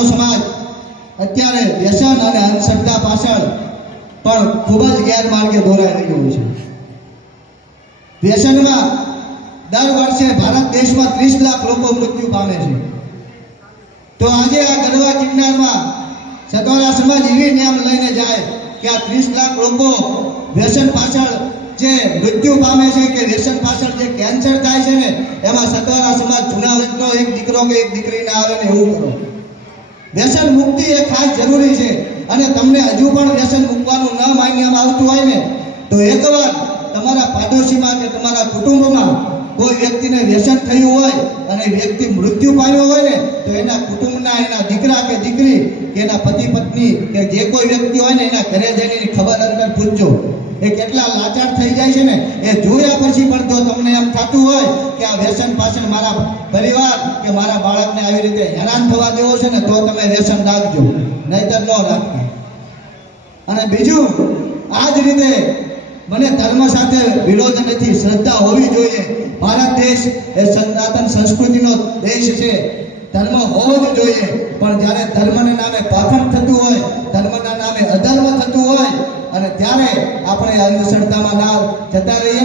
આપણો સમાજ અત્યારે વ્યસન અને અંધશ્રદ્ધા પાછળ પણ ખૂબ જ ગેરમાર્ગે દોરાઈ રહ્યો છે. વ્યસનમાં દર વર્ષે ભારત દેશમાં 30 લાખ લોકો મૃત્યુ પામે છે. તો આજે આ ગરવા ગિરનારમાં સતવારા સમાજ એવી નિયમ લઈને જાય કે આ 30 લાખ લોકો વ્યસન પાછળ જે મૃત્યુ પામે છે કે વ્યસન પાછળ જે કેન્સર થાય છે ને એમાં સતવારા સમાજ જુનાગઢનો એક દીકરો કે એક દીકરી ના આવે ને એવું કરો. વ્યસન મુક્તિ એ ખાસ જરૂરી છે અને તમને હજુ પણ વ્યસન મૂકવાનું ન માન્યમાં આવતું હોય ને તો એકવાર તમારા પાડોશીમાં કે તમારા કુટુંબમાં કોઈ વ્યક્તિને વ્યસન થયું હોય અને વ્યક્તિ મૃત્યુ પામ્યો હોય ને તો એના કુટુંબના એના દીકરા કે દીકરી કે એના પતિ પત્ની કે જે કોઈ વ્યક્તિ હોય ને એના ઘરે જઈને એની ખબર અંતર પૂછજો. એ કેટલા લાચાર થઈ જાય છે ને એ જોયા પછી પણ જો તમને એમ થતું હોય કે આ વ્યસન પાછળ મારા પરિવાર કે મારા બાળકને આવી રીતે હેરાન થવા દેવો છે ને તો તમે વ્યસન રાખજો, નહીતર ન રાખતા. અને બીજું આ જ રીતે મને ધર્મ સાથે વિરોધ નથી, શ્રદ્ધા હોવી જોઈએ. ભારત દેશ એ સનાતન સંસ્કૃતિનો દેશ છે, ધર્મ હોવો જ જોઈએ. પણ જ્યારે ધર્મના નામે પાખંડ થતું હોય, ધર્મના નામે અધર્મ થતું હોય અને ત્યારે આપણે અંધશ્રદ્ધામાં ના જતા રહીએ